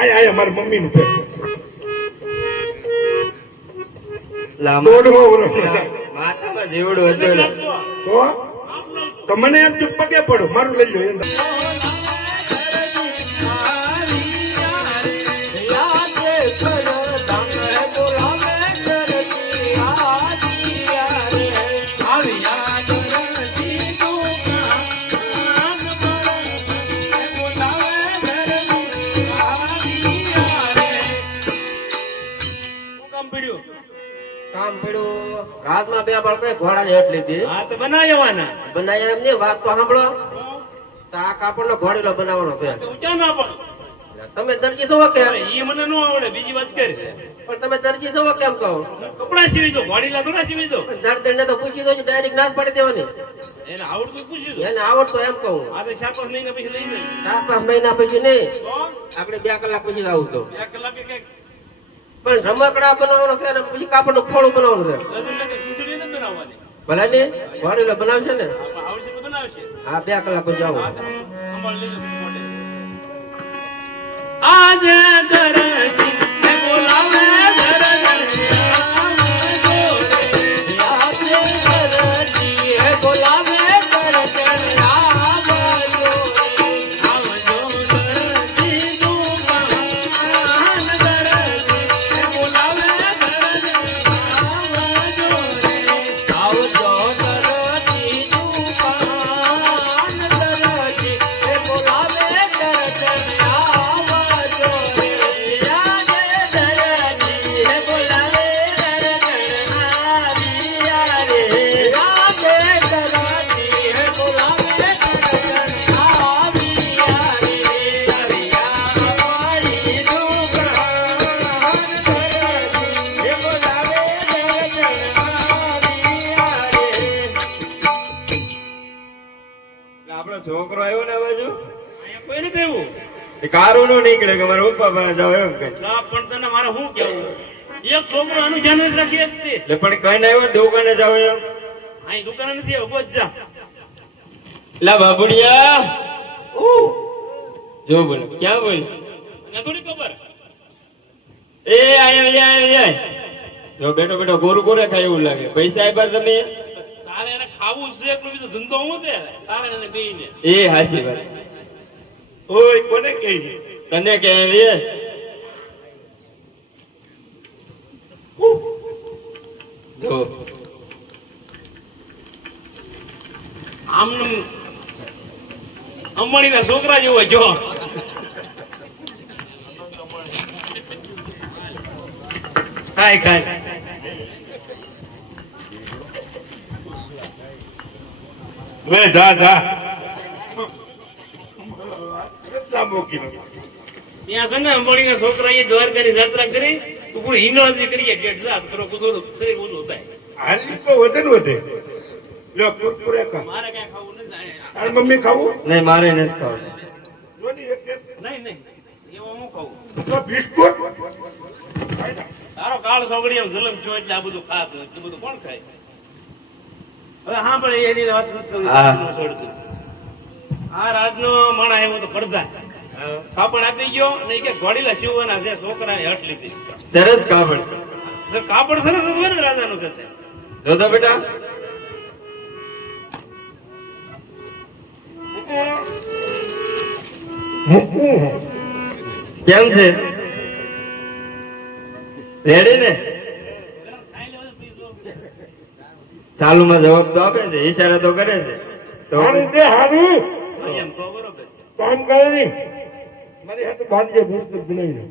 આયા મારી મમ્મી નું પેટ માથામાં જીવડું હતું તો મને એમ ચૂપ પગે પડો મારું લઈ લો એમ કામ પડ્યું રાતમાં બે બાળકો ઘોડા હેઠ લીધી. હા તો બનાવવાના બનાવ્યા એમ નહીં વાત તો સાંભળો. તો આ કાપડ નો ઘોડીલો બનાવવાનો છે. ઊંચા ના પણ તમે દરજી છો કેમ? એ મને ન આવડે બીજી વાત કરી પણ તમે દરજી છો કેમ કહો? કપડા સીવી દો વાડીલા થોડા સીવી દો દર્દ ને તો પૂછી દો ડાયરેક્ટ ના જ પાડી દેવાની. એને આવડતું પૂછ્યું દો એને આવડતો એમ કહું. આ તો 4-5 મહિના પછી લઈ જાય 4-5 મહિના પછી નહીં તો આપણે 2 કલાક પછી આવું તો 2 કલાકે કઈક પણ રમકડા બનાવવાનો છે ને પછી કાપડ નું ખોળું બનાવવાનું છે. ખીચડી નથી બનાવવાની ભલે ને ઘોડીલો બનાવશે ને આવડશે તો બનાવશે. હા 2 કલાક પછી આવું. અમાર લઈ લો આજે દરજી બોલાવે દરજી બોલાવે છોકરો આવ્યો ને બાજુ કોઈ નથી એવું કારું નું નીકળે કે મારે ઉપા જાવ એમ કે પણ તને મારે શું કેવું એક છોકરો આનું ધ્યાન જ રાખી હતી એટલે પણ કઈ ના આવ્યો દુકાને જાવ એમ અહીં દુકાને નથી ઉભો જ જા લા બાબુડિયા જો બોલે ક્યાં બોલ મને થોડી ખબર એ આયા જો બેઠો બેઠો ગોરું કોરે ખાય એવું લાગે પૈસા આપ્યા તમે તારે એને ખાવું છે એટલો બીજો ધંધો હું છે તારે એને બેઈને એ હાસી વાત ઓય કોને કહે છે તને કે એ જો આમ અંબાણી ના છોકરા જેવો જો ખાય વે જા જા સામોકી ત્યાં છે ને અંબાણી ના છોકરા એ દ્વારકાની યાત્રા કરી તો કોઈ હિંગળાજી કરીએ ગેટ જા કરો કુદોડ શરીર ઓલું થાય હાલી તો વધે લ્યો કુરકુરે ખા મારે કઈ ખાવું નથી તારી મમ્મી ખાવું નહીં મારે નથી ખાવું જોની એક નહીં એવો હું ખાવું તો બિસ્કુટ તારો કાળ સોગડી એમ જલમ જો એટલે આ બધું ખાત એટલું બધું કોણ ખાય હવે હા પણ એની વાત નથી છોડતું આ રાજનો માણા આવ્યો તો પડદા કાપડ આપી ગયો ને કે ઘોડીલા સીવવાના છે છોકરા હટ લીધી સરસ કાપડ કાપડ સરસ હોય ને રાજાનું છે જો તો બેટા કેમ છે રેડી ને ચાલુ માં જવાબ તો આપે છે ઈશારા તો કરે છે તો હારી દે હારી એમ કહો બરોબર કામ કરે નહીં મારી હાથે બાંધજે બિસ્કુટ બનાવી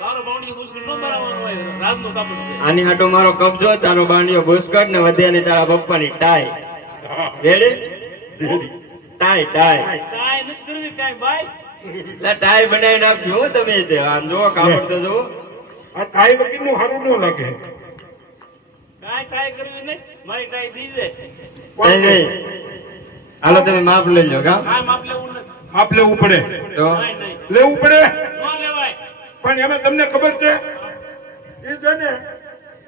તારો બાવડી મુશ્કેલ ન કરાવવાનો હોય રાજનો કાપડ છે આની હાટો મારો કબજો તારો બાંડિયો બુસ્કટ ને વધ્યાની તારા પપ્પાની ટાઈ રેડી ટાઈ કાઈ નથી કરવી કાઈ ભાઈ ટાઈ બનાવી નાખ્યું હો તમે તે આમ જો કાપડ તો જો આ તાઈ વકીલ નું સારું ન લાગે કાઈ કાઈ કરવી નહીં મારી કાઈ થઈ જાય નહીં હાલો તમે માપ લઈ લો કા કાઈ માપ લેવું નથી આપ લેવું પડે તો નહીં લેવું પડે ન લેવાય પણ એમાં તમને ખબર છે એ છે ને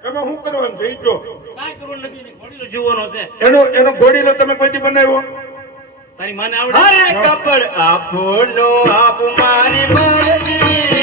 એમાં શું કરવાનું છે ઈ જો કાઈ કરવું નથી ને ઘોડીલો જીવવાનો છે એનો ઘોડીલો તમે કોઈથી બનાવ્યો તારી માને આવડે અરે કપડ આપો નો આપ મારી મોરજી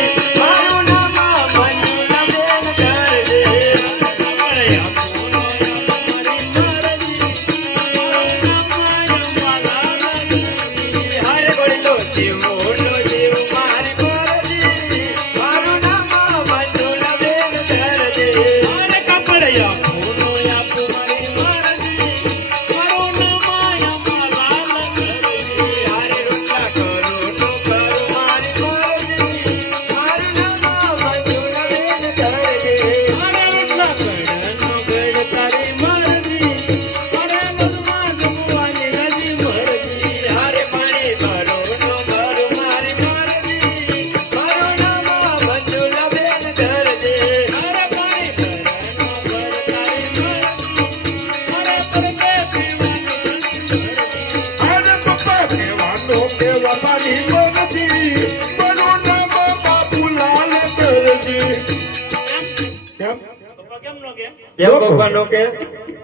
કેમ પપ્પા નો કે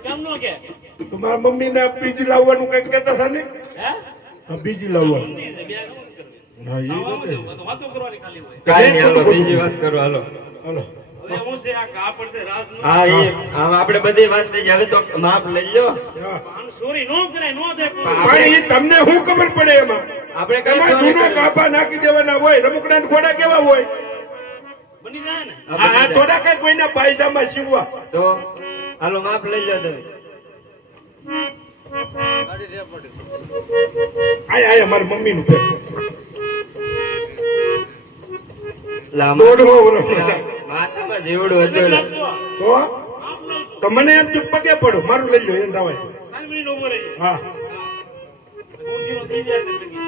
કેમ નો કે તમારા મમ્મીને બીજી લાવવાનું કઈક કહેતા હતા ને હે હા, બીજી લાવવાનું મંદિર છે, બે શું કરવી? હા, એ આવા નથી. બધું, તો વાતો કરવાની ખાલી હોય. કાઈ નહીં, હાલો બીજી વાત કરો હાલો. હાલો. હવે હું છે આ કાપડ છે રાજનું. હા એ આમ આપણે બધી વાત થઈ ગઈ, હવે તો માપ લઈ લો. હા. આનું ચોરી નો કરાય, નો થાય કોઈ. પણ એ તમને શું ખબર પડે એમાં આપણે કઈ એમાં ચોરી જૂના કરી? કાપા નાખી દેવાના હોય રમકડા ઘોડા કેવા હોય બની જાય ને આ થોડા કઈ કોઈના પાયજામા સીવવા તો હાલો માપ લઈ લો તમે. આય મારી મમ્મી નું પેટ લા, દોઢો વર્ષ. માથામાં જીવડું હતું એટલે. લાગતો. તો તો મને એમ ચૂપ પગે પડો મારું લઈ લો એમ રાવાય સારી મિનિટ ઉભો રહી. હા ઊંધીનો થઈ જાય એટલે લગી.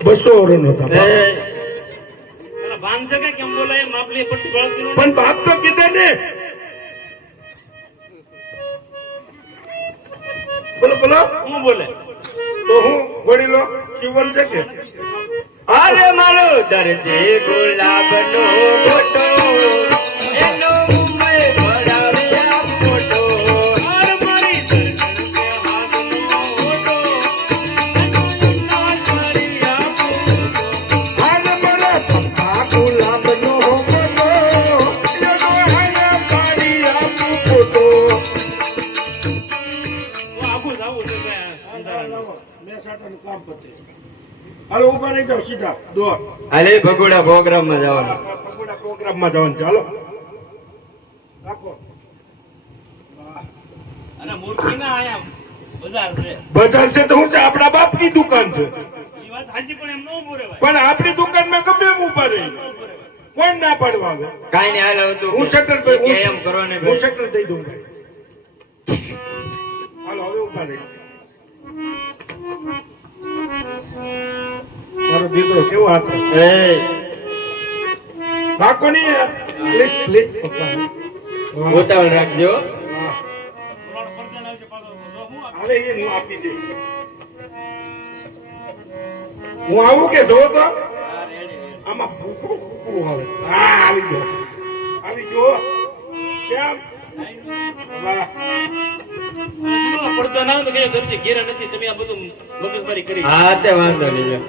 200 વર્ષ નો હતા એ, પેલા ભાન છે કે કેમ બોલાય માપલી પટ્ટી બળતી નો. પણ બાપ તો કીધે ને બોલો બોલો હું બોલે તો હું વડીલો જીવન છે કે અરે મારો દરજી ગુલાબનો ફોટો, એનો મુંબઈ ભરાવ્યા ફોટો. આર મારી દર્શન કે હાથનો ઓટો. નાચ મારી આપો. હાલ મારા પપ્પા ગુલાબનો ફોટો, એનો હાયા પાડી આપું ફોટો. હું આબુ જાવું છે ભાઈ અંધારાનું. હાલો ઉભા રહી જાઓ સીધા દોર હાલે ભગોડા પ્રોગ્રામમાં જવાનું. પગોડા પ્રોગ્રામમાં જવાનું છે હાલો રાખો અને મૂર્તિ ના આયા બજાર છે. બજાર છે તો હું છે આપણા બાપની દુકાન છે ઈ વાત સાચી પણ એમ ન ઉભો રહેવાય. પણ આપણી દુકાનમાં ગમે એમ ઉભા રહી ન ઉભો રહેવાય. કોણ ના પાડવા આવે કાઈ નહીં, હાલ હવે તું હું કે. શટર કે એમ કરવાને હું શટર દઈ દઉં હાલો હવે ઉભા રહી મારો દીકરો કેવો હાથ એ રાખો નહીં પ્લીઝ પ્લીઝ ઉતાવળ રાખજો. ઓલાનો પરદાન આવશે પાછો. જો હું આ- હાલે એ હું આપી દઈ હું આવું કે જો તો આમાં ભૂખું ભૂખું આવે હા આવી ગયો કેમ વાહ. આ પડદા ના આવે તો કહેજો, દરજી ઘેરા નથી, તમે આ બધું મગજમારી કરી. હા તે વાંધો નહીં.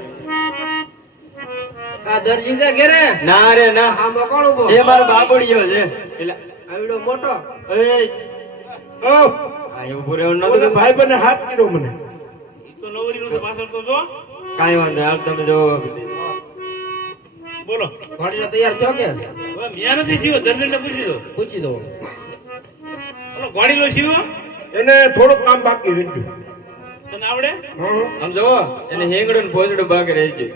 આ દરજી છે ઘેરે ના રે ના, આમાં કોણ ઉભો એ મારો બાબુડિયો છે. એટલે આવડો મોટો એ ઓ આ એવું પૂરે નતું. ઓલા ભાઈ બને હાથ કર્યો મને ઈ તો નવરીનું છે, પાછળ તો જો. કાંઈ વાંધો નહીં, હાલ તમે જો. બોલો. ઘોડીનો તૈયાર થયો કે હવે મેં નથી જીવો, દરજીને પૂછી દો. પૂછી દો ઓલો ઘોડીલો જીવો? એને થોડુંક કામ બાકી રહી ગયું તને આવડે? હા. આમ જો એને હેંગડું ને ભોજડું બાકી રહી ગયું.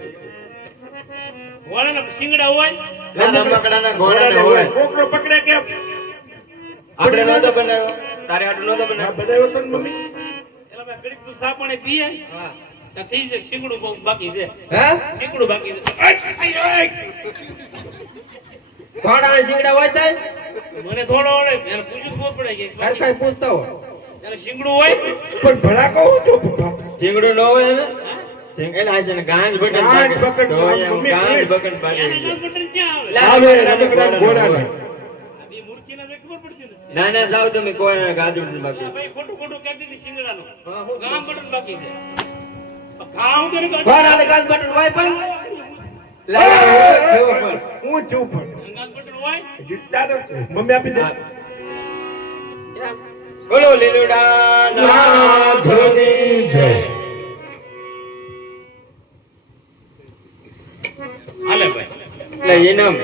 ઘોડાના શિંગડા હોય? નાના મકડાના ઘોડાને હોય. છોકરો પકડે કેમ આપણે નહોતો બનાવ્યો, તારે હાટું નહોતો હા, બનાવ્યો. બનાવ્યો તો ને મમ્મી એલા ભાઈ ઘડીક તું સા પાણી પીએ? હા. ત્યાં થઈ જાય, શિંગડું બહુ બાકી છે. હે શિંગડું બાકી છે. ઘોડાના શીંગડા હોય તો મને થોડો આવડે, એને પૂછવું ખબર પડે કે કઈ પૂછતા હો એને શિંગડું હોય? પણ ભલા કહું તો પપ્પા ચીંગડું ન હોય ને? ચીંગડા આ છે ને ગાંજ બટન ગાંજ પાકે. બટન, તો એમ મમ્મી ગાંજ please. બટન પાકે. એને ગામ બટન ક્યાં આવે? લા, આવે ઘોડાને રમકડાના ઘોડાને. આ બે મૂર્ખીને તો ખબર પડતી નથી. ના ના જાઓ તમે, કોઈ ગાજુ બાકી. આ ભાઈ ખોટું ખોટું કહેતી હતી શિંગડાનું. હા, હું ગામ બટન બાકી છે. ઘા હું કરી ઘોડાને ગાલ બટન હોય પણ લા, જેવો પણ. હું છું પણ ગામ બટન હોય? જીતતા નથી. મમ્મી આપી દે બોલો લીલુડા નાથની જય. હાલે ભાઈ. એટલે ઇનામ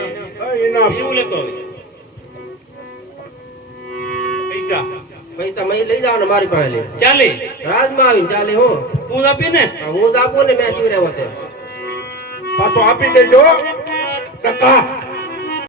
ઇનામ એવું લેતો હોય. પૈસા પૈસા મેં લઈ જાવ ને મારી પાસે લઈ ચાલે રાજમાં આવીને ચાલે હું તું આપી ને હું જ આપું ને મેં શીરે હોતે પાછો આપી દેજો ટકા